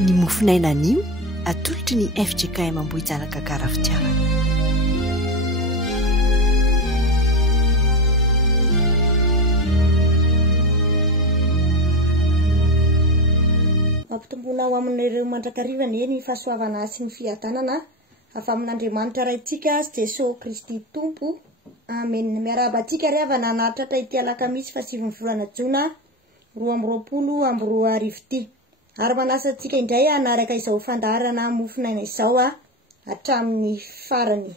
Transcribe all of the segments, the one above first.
ny mofinaina anio atolotry ny FJKM Ambohijanaka Karafitiavana. Mampitombona ao amin'ireo mandrakarivana ny fahasoavana sy ny fiadanana avy amin'Andriamanitra raitsika Jesosy Kristy Tompo. Amen. Miarabantsika ry havana anatratra ity alakamisy fa 7 volana Jona 2024 ity. Ary manasantsika indray anaraka izao fandarana mofinaina izao hatramin'ny farany.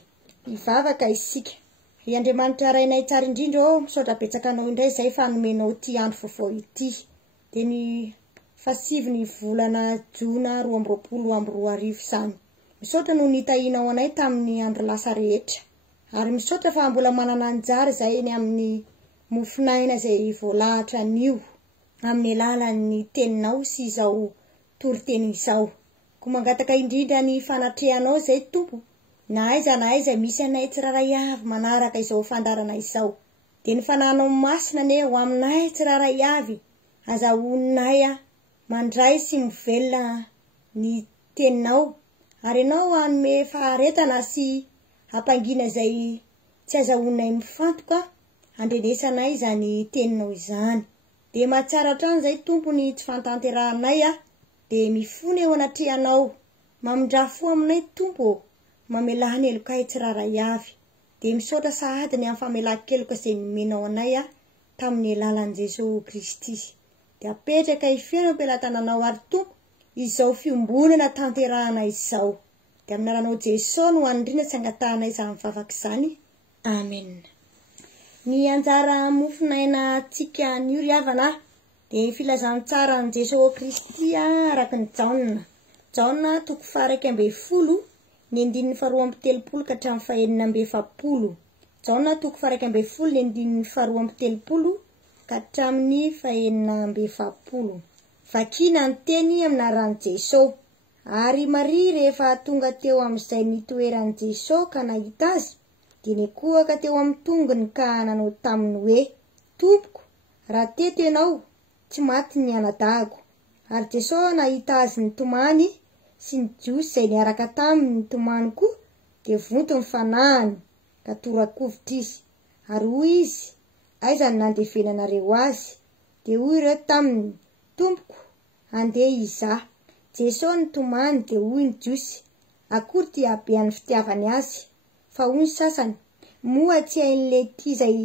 Ivavaka isika. Ry Andriamanitra rainay tsara indrindra misaotra betsaka anao indray izay fa nomenao ity andro vaovao ity. Dia ny fa 7 volana Jona 2024 izany. Misaotra no nitahinao anay tamin'ny andro lasa rehetra. Ary misaotra fa mbola manana anjara izay ny amin'ny mofinaina izay voalahatra anio amin'ny alalan'ny teninao sy izao toriteny izao. Ko mangataka indrindra ny fanatrehanao izay Tompo. Na aiza misy anay tsiraray avy manaraka izao fandarana izao. Dia ny fananao masina ane ho aminay tsiraray avy. Azahoninay mandray sy mivelona ny teninao. Ary ianao hanome faharetana sy hampangina izay tsy azahoninay mifantoka. Andrenesanay izany teninao izany. Dia mahatsara hatrany izay Tompony tsy fantanterahanay dia mifony eo anatrehanao. Mamindrafo aminay Tompo. Mamelany elokay tsiraray avy. Dia misaotra sahady ny amin'ny famelan-keloka izay nomenao anay tamin'ny alalan'i Jesosy Kristy. Dia apetraka ifeno ampelantananao ary Tompo izao fiombonana tanterahana izao. Dia aminaranao Jesosy no andrina sy angatanay izany mivavaka izany. Amen. Ny anjara mofinaina tsika anio ry havana dia filazany tsara ny Jesosy Kristy araka ny Jaona. Jaona 2:12 ny 2:7 ka hatramin'ny 4:7. Jaona 2:12 ny 2:7 ka hatramin'ny 4:7. Vakina ny teny aminaran'i Jesosy. Ary Maria rehefa tonga teo amin'izay nitoeran'i Jesosy ka nahita azy, dia nikoaka teo amin'ny tongony ka nanao taminy hoe, Tompoko, raha teto ianao, tsy maty ny anadahako. Ary Jesosy nahita azy nitomany sy ny jiosy izay niaraka taminy nitomany koa, dia vonto ny fanahany ka tora-kovitra izy. Ary hoy izy, aiza ny nandevenanareo azy? Dia hoy ireo taminy, Tompoko, andeha izaho. Jesosy nitomany dia hoy ny jiosy, akory ty habean'ny fitiavany azy. Fa hoy ny sasany, moa tsy hain'ilay ity izay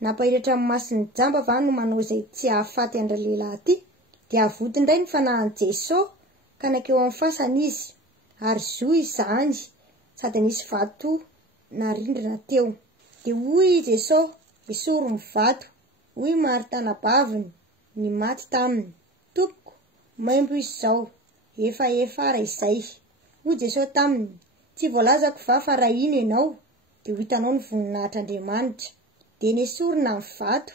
nampahiratra amin'ny mason'ny jamba va no manao izay tsy hahafaty andra lehilahy ty. Dia avoty indray ny fanahan'i Jesosy ka nakeo amin'ny fasany izy. Ary zoy izany sady nisy vato narindrina teo. Dia hoy Jesosy, esory ny vato. Hoy Marta nabaviny ny maty taminy, Tompoko, maimbo izao. Efa ara izay. Hoy Jesosy taminy, tsy voalazako va fa raha ino ianao, dia ho hitanao ny voninahitr'Andriamanitra. Dia nesorina ny vato.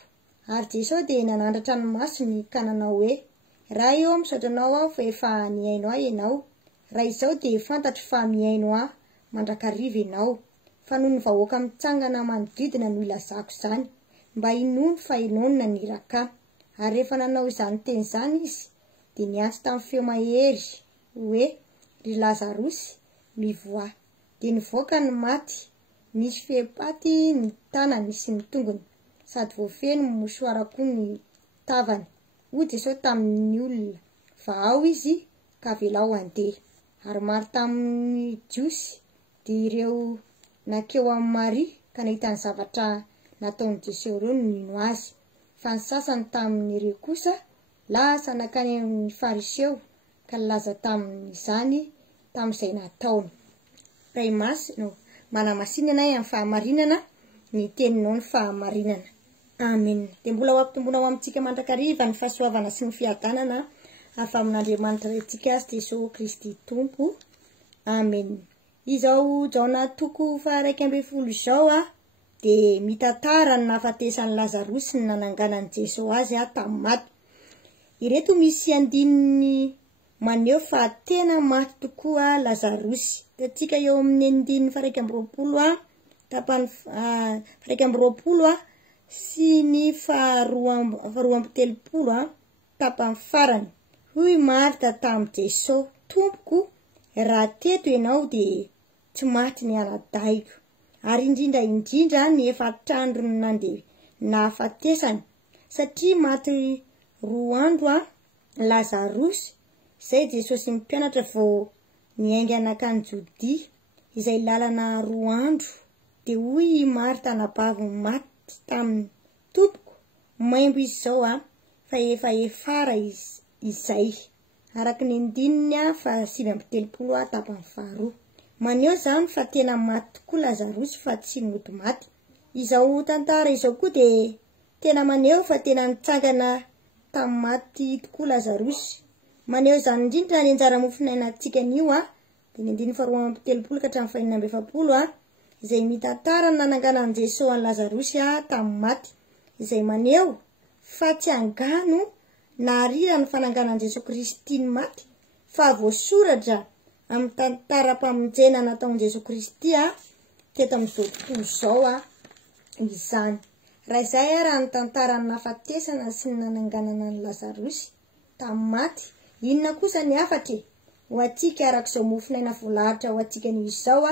Ary Jesosy dia nanandratra ny masony ka nanao hoe, raha eo misaotra anao aho fa efa miaino ahy ianao. Raha izao dia fantatro fa miaino ahy mandrakariva ianao. Fa noho ny vahoaka mitsangana manodidina no ilazako izany, mba inony fa inonina ny iraka. Ary rehefa nanao izany teny izany izy, dia niantso tamin'ny feo mahery hoe, ry Lazarosy, mivoa. Dia nivoaka ny maty, nisy fehipaty ny tanany sy ny tongony, sady voafeno mosoara koa ny tavany. Hoy Jesosy tamin'ny olona, fa ao izy ka velao andeha. Ary maro tamin'ny jiosy dia ireo nakeo amin'ny Maria ka nahita ny zavatra nataon'i Jesosy ireo no nino azy. Fa ny sasany tamin'ireo kosa lasa nakany amin'ny fariseo ka laza tamin'izany tamin'izay nataony. Ray masina manamasinana amin'ny fahamarinana ny teninao ny fahamarinana. Amen. Dia mbola ho ampitomboana amintsika mandrakariva ny fahasoavana sy ny fiadanana avy amin'Andriamanitra raitsika Jesosy Kristy Tompo. Amen. Izao Jaona 2:12 izao dia mitantara ny nahafatesan'ny Lazarosy ny nananganan'i Jesosy azy tamin'ny maty. Ireto misy andininy maneho fa tena maty tokoa Lazarosy. Tatsika eo amin'ny 2:20 tapany 2:20 sy ny 2:30 tapany farany. hoy Marta tamin'i Jesosy, tompoko, raha teto ianao dia tsy maty ny anadaiko. Ary indrindra ny efatr'andro nandeha nahafatesany, satria maty 2 andro Lazarosy. Izay Jesosy mpianatra vao niainga anakany Jodia, izay lalana 2 andro. Dia hoy Marta napavy maty tamin'ny tompoko, maimbo izy zao fa efa efara izay. Araka ny andininy fa 7:30 tapany faharoa. Maneho zany fa tena maty tokoa Lazarosy fa tsy mody maty. Izao tantara izao koa dia tena maneho fa tena nitsangana tamin'ny maty tokoa Lazarosy. Maneho zany indrindra ny anjara mofinainantsika an'io dia ny 2:30 ka hatramin'ny 5:70 izay mitantara ny nananganan'i Jesosy an'i Lazarosy tamin'ny maty, izay maneho fa tsy angano na arira ny fananganan'i Jesosy Kristy ny maty, fa voasoratra amin'ny tantaram-pamonjena nataon'i Jesosy Kristy teto amin'izao tontolo izao izany. Raha izay raha ny tantarany nahafatesana sy ny nananganana ny Lazarosy tamin'ny maty, inona kosa ny afatra ho antsika arak'izao mofinaina voalahatra ho antsika n'izao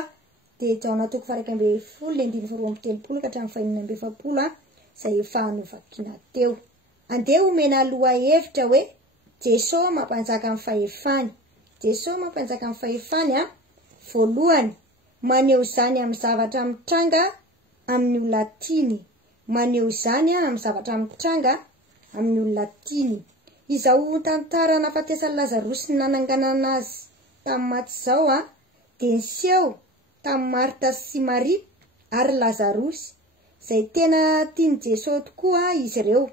dia Jaona 2:30 ka hatramin'ny 5:70 izay efa novakiana teo. Andeha omena aloha hevitra hoe Jesosy mampanjaka amin'ny fahefany. Jesosy mampanjaka amin'ny fahefany voalohany maneho izany amin'ny zavatra mitranga amin'ny olona tiany. Maneho izany amin'ny zavatra mitranga amin'ny olona tiany. Izao tantara nahafatesan'i Lazarosy ny nananganana azy tamin'ny maty izao dia niseho tamin'ny Marta sy Maria ary Lazarosy, izay tena tiany Jesosy tokoa izy ireo.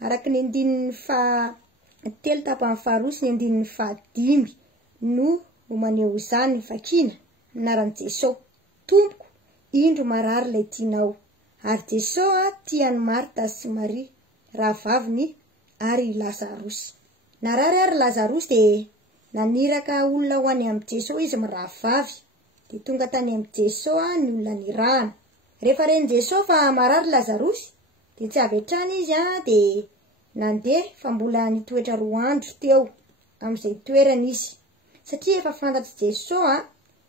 Araka ny 3 tapany faharoa sy ny 5 no maneho izany vakiana anaran'i Jesosy. Tompoko, indro marary ilay tianao. Ary Jesosy tiany Marta sy Maria, rahavaviny ary Lazarosy. Narary ary Lazarosy dia naniraka olona ho any amin'ny Jesosy izy mirahavavy, dia tonga tany amin'ny Jesosy ny olona nirahana. Rehefa reny Jesosy fa marary Lazarosy dia tsy avy hatrany izy dia nandeha fa mbola nitoetra 2 andro teo amin'izay toerana izy, satria efa fantatry Jesosy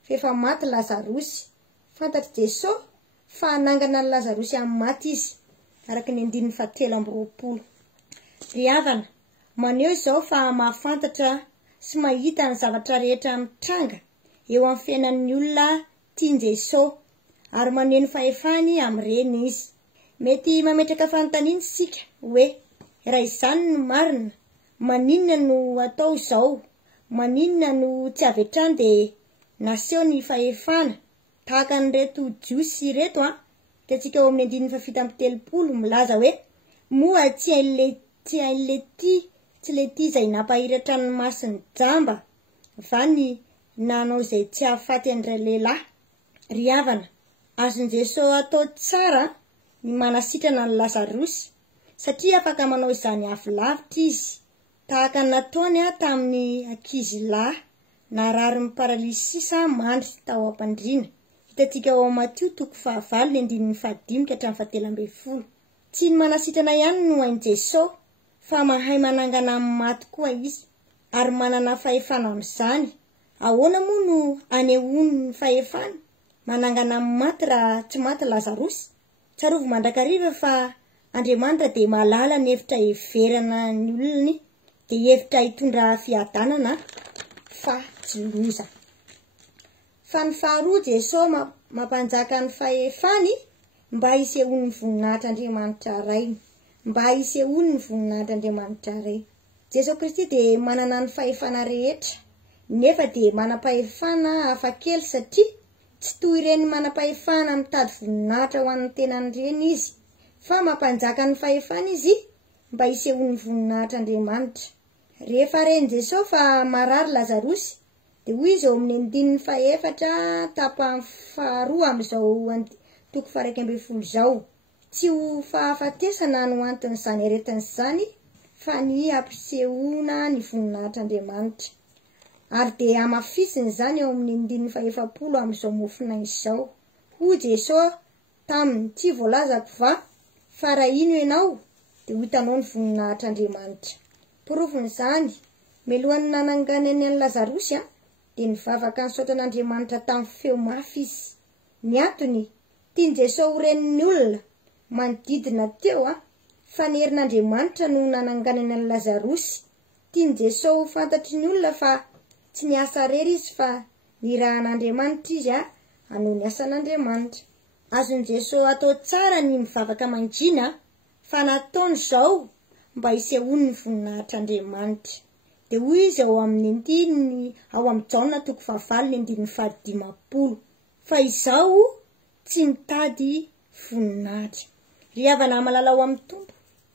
fa efa maty Lazarosy. Fantatry Jesosy fa nangana ny Lazarosy amin'ny maty izy. Araka ny 7:20. Ry havana, maneho izao fa mahafantatra sy mahita ny zavatra rehetra mitranga eo amin'ny fiainan'ny olona tiany Jesosy, ary maneho ny fahefany amin'ireny izy. Mety mametraka fanontaniana isika hoe raha izany no marina, maninona no atao izao? Maninona no tsy avy hatrany dia naseho ny fahefana tahaka ny reto jiosy reto hitantsika eo amin'ny 7:30 milaza hoe moa tsy lety izay nampahiratra ny masony jamba va ny nanao izay tsy hahafaty an'iray lehilahy. Ry havana, azon'i Jesosy atao tsara ny manasitrana ny Lazarosy, satria afaka manao izany avy lavitra izy, tahaka nataony tamin'ny ankizilahy narary ny paralysisa mandry tao am-pandriana. Hitantsika ao Matteo 4:5 ka hatramin'ny 7:70. Tsy ny manasitrana ihany no hain'i Jesosy, fa mahay manangana amin'ny maty koa izy, ary manana fahefana amin'izany. Ahoana moa no anehoany ny fahefany manangana amin'ny maty raha tsy maty Lazarosy? Tsarovy mandrakariva fa Andriamanitra dia mahalala ny hevitra heverana ny olony, dia hevitra hitondra fiadanana fa tsy loza. Fa ny faharoa, Jesosy mampanjaka ny fahefany mba hisehoany ny voninahitr'Andriamanitra iray. Jesosy Kristy dia manana ny fahefana rehetra, nefa dia manam-pahefana hafakely, satria tsy toy ireny manam-pahefana mitady voninahitra ho an'ny tenan'ireny izy, fa mampanjaka ny fahefana izy mba hisehoany ny voninahitr'Andriamanitra. Rehefa reny Jesosy fa marary Lazarosy dia hoy izy eo amin'ny 4 tapany faharoa amin'izao 2:12 izao, tsy ho fahafatesana no anton'izany aretin'izany fa ny ampisehoana ny voninahitr'Andriamanitra. Ary dia amafisiny izany eo amin'ny 7:40 amin'izao mofinaina izao. Hoy Jesosy taminy, tsy voalazako va fa raha ino ianao dia ho hitanao ny voninahitr'Andriamanitra. Porofon'izany Melohan'ny nananganany an'i Lazarosy dia nivavaka ny saotan'Andriamanitra tamin'ny feo mafy izy. Ny antony, tiany Jesosy ho renin'ny olona manodidina teo fa ny herin'Andriamanitra no nananganany an'i Lazarosy. Tiany Jesosy ho fantatry ny olona fa tsy ny asa rery izy fa ny rahan'Andriamanitra izy hanao ny asan'Andriamanitra. Azony Jesosy atao tsara ny mivavaka mangina fa nataony izao mba hisehoany ny voninahitr'Andriamanitra. Dia hoy izy ao amin'ny andininy ao amin'ny Jaona 4:15 fa izao tsy mitady voninahitra. Ry havana malala ao amin'ny Tompo,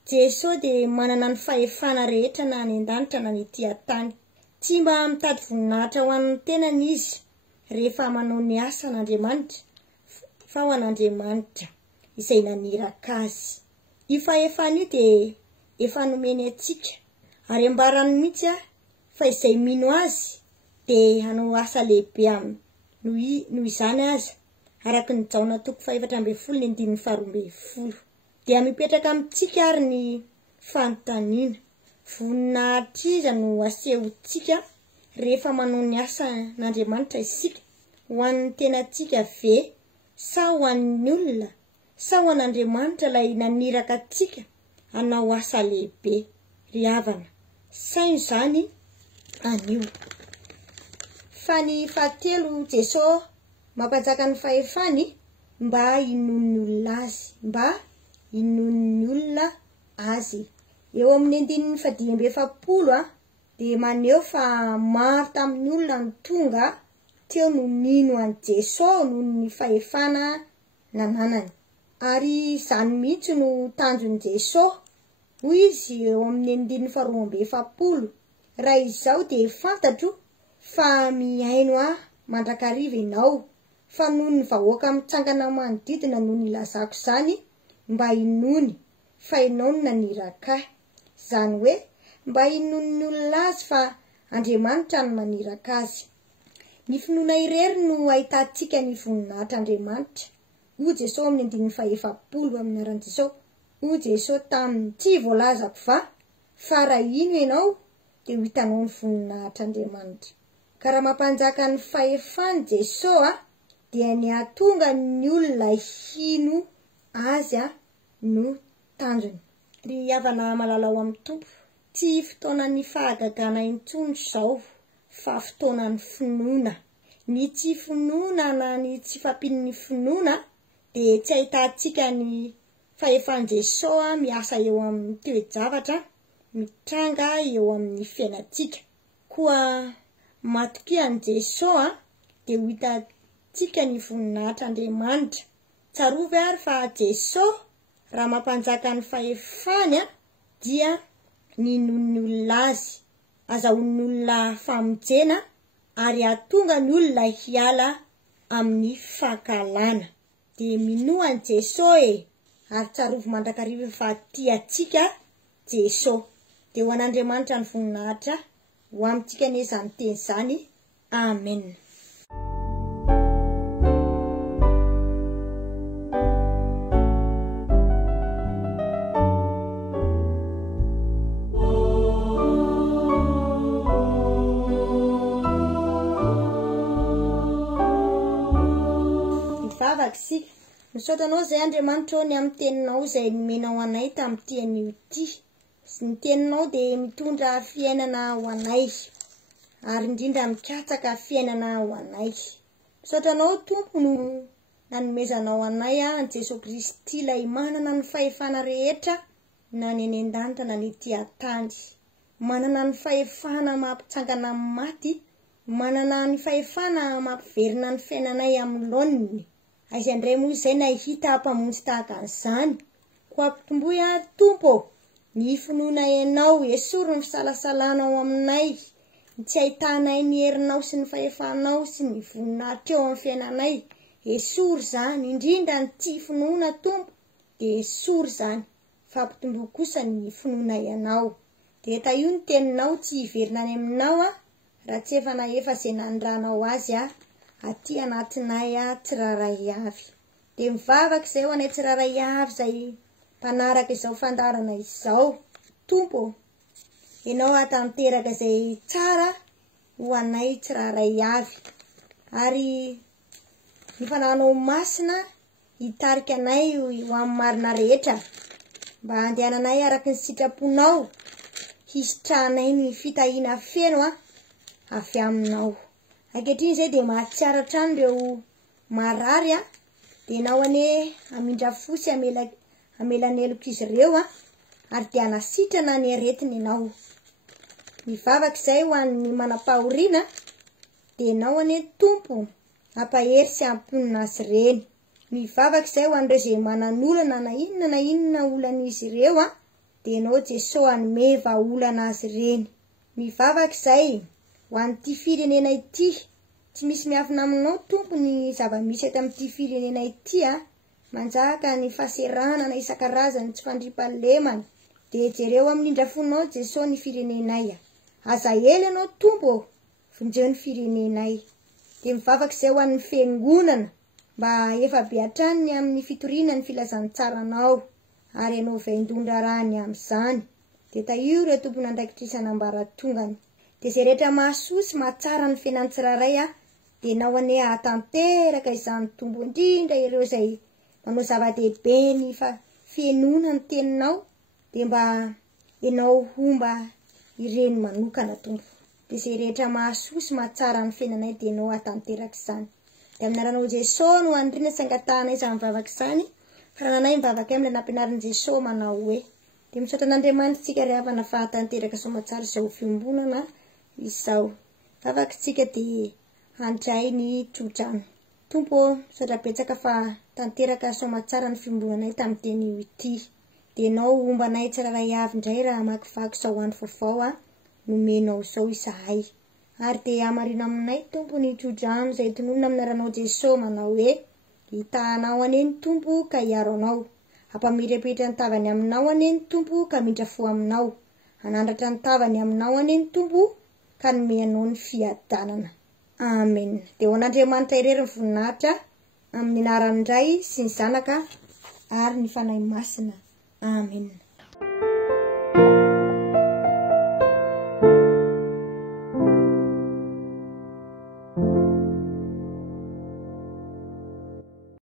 Jesosy dia manana ny fahefana rehetra na any an-danitra na ny ety an-tany. Tsy mba mitady voninahitra ho an'ny tenany izy rehefa manao ny asan'Andriamanitra, fa ho an'Andriamanitra izay naniraka azy. Io fahefana io dia efa nomeny antsika ary ambarany mihitsy fa izay mino azy dia hanao asa lehibe aminy noho izany aza. Araka ny Jaona 4:12 dia mipetraka amintsika ary ny fanontaniana. Voninahitra iza no asehontsika rehefa manao ny asan'Andriamanitra isika, ho an'ny tenantsika ve sa ho an'ny olona sa ho an'Andriamanitra ilay naniraka antsika hanao asa lehibe. Ry havana, saina izany anio. Fa ny fahatelo, Jesosy mampanjaka ny fahefany mba hinon'ny olona azy. Eo amin'ny andininy 10:70 dia maneho fa maro tamin'ny olona ny tonga teo no nino an'i Jesosy noho ny fahefana nananany. Ary izany mihitsy no tanjon'i Jesosy. Hoy izy eo amin'ny andininy 2:70, raha izao dia fantatro fa miaino mandrakariva ianao, fa noho ny vahoaka mitsangana manodidina no nilazako izany mba hinony fa ianao no naniraka ahy. Izany hoe mba hinon'ny olona azy fa Andriamanitra no naniraka azy. Ny finoana irery no ahitantsika ny voninahitr'Andriamanitra. Hoy Jesosy amin'ny andininy 70 amin'ny aran'i Jesosy. Hoy Jesosy taminy, tsy voalazako fa raha ino ianao dia ho hitanao ny voninahitr'Andriamanitra. Ka raha mampanjaka ny fahefany Jesosy dia ny ahatonga ny olona hino azy no tanjony. Ry havana malala ao amin'ny Tompo, tsy fotoanan'ny fahagagana intsony izao fa fotoanan'ny finoana. Ny tsy finoana na ny tsy fampin'ny finoana dia tsy ahitantsika ny fahefan'i Jesosy miasa eo amin'ny toe-javatra, mitranga eo amin'ny fiainantsika. Koa matokian'i Jesosy dia ho hitantsika ny voninahitr'Andriamanitra. Tsarovy ary fa Jesosy raha mampanjaka ny fahefany dia ninon'ny olona azy, azahoan'ny olona famonjena ary ahatonga ny olona hiala amin'ny fahakalana. Dia minoany Jesosy ary tsarovy mandrakariva fa tiantsika Jesosy. Dia ho an'Andriamanitra ny voninahitra ho amintsika anie izany teny izany. Amen. Mivavaka misaotanao izay Andriamanitra ny amin'ny teninao izay nomenao anay tamin'ity anio ity. Ny teninao dia mitondra fiainana ho anay ary indrindra mikatsaka fiainana ho anay. Misaotanao Tompo no nanomezanao anay an Jesosy Kristy ilay manana ny fahefana rehetra na ny eny an-danitra na ny ety an-tany. Manana ny fahefana mampitsangana amin'ny maty, manana ny fahefana mampiverina ny fiainanay amin'ny laoniny. Aiza indray moa izay nahita mpamonjy tahaka an'izany. Koa ampitomboy Tompo, ny finoana ianao esory ny fisalasalanao aminay, tsy ahitanay ny herinao sy ny fahefanao sy ny voninahitra eo amin'ny fiainanay. Esory izany, indrindra ny tsy finoana Tompo dia esory izany, fa ampitomboy kosa ny finoana ianao. Dia io ny teninao tsy hiverina any aminao raha tsy efa nahefa izay nanondranao azy aty anatinay tsiraray avy. Dia mivavaka izay ho anay tsiraray avy izay mpanaraka izao fandarana izao. Tompo, ianao atanteraka izay tsara ho anay tsiraray avy, ary ny fananao masina hitarika anay ho amin'ny marina rehetra, mba andehananay araka ny sitraponao, hisitrahanay ny fitahiana feno avy aminao. Ankehitriny izay dia mahatsiaro hatrany ireo marary dia ianao anie amindra fosy amelany eloko izy ireo ary dia hanasitrana ny aretiny ianao. Mivavaka izay ho an'ny manam-pahoriana dia ianao anie tompo ampahery sy amponina azy ireny. Mivavaka izay ho an'ireo izay manan'olana na inona olan'izy ireo dia ianao Jesosy hanome vahaolana azy ireny. Mivavaka izay ho an'ity firenena ity, tsy misy miafina aminao tompo ny zava-misy eto amin'ity firenena ity manjaka ny fahaseranana isan-karazany tsy fandriampahalemana, dia jereo amin'indra fonao Jesosy ny firenenay. Aza ely ianao tompo vonjeo ny firenenay. Dia mivavaka izay ho an'ny fiangonana mba efa be hatrany amin'ny fitoriana ny filazan'ny tsaranao, ary ianao vaindondra rahany amin'izany. Dia tahio ireo tompony andraikitra isan'ambaratongany. Dia izay rehetra mahasosy mahatsara ny fiainany tsiraray dia ianao anie ahatanteraka izany tompo indrindra ireo izay manao zava-dehibe ny fienona ny teninao, dia mba ianao homba ireny manokana tompo. Dia izay rehetra mahasosy mahatsara ny fiainanay dia ianao ahatanteraka izany. Dia aminaranao Jesosy no andrina sy angatanay izany mivavaka izany, farananay mivavaka amin'ny nampianarin' Jesosy manao hoe: dia misaotra an'Andriamanitra tsika ry havana fahatanteraka somatsara izao fiombonana izao. Vavaka tsika dia handray ny trodrano. Tompo, misaotra betsaka fa tanteraka somatsara ny fiombonanay tamin'ny teny ity. Dia ianao ombanay tsiraray avy indray raha makivaky izao andro vaovao nomenao izao izahay. Ary dia hamarina aminay tompo ny trodrano izay tononona aminaranao Jesosy manao hoe: hitahanao anie ny tompo ka hiaro anao, hampamiriapiritra ny tavany aminao anie ny tompo ka mindrafo aminao, hanandratra ny tavany aminao anie ny tompo ka nome anao ny fiadanana. Amen. Dia ho an'Andriamanitra irery ny voninahitra amin'ny anarany indray sy ny zanaka ary ny fanahy masina. Amen.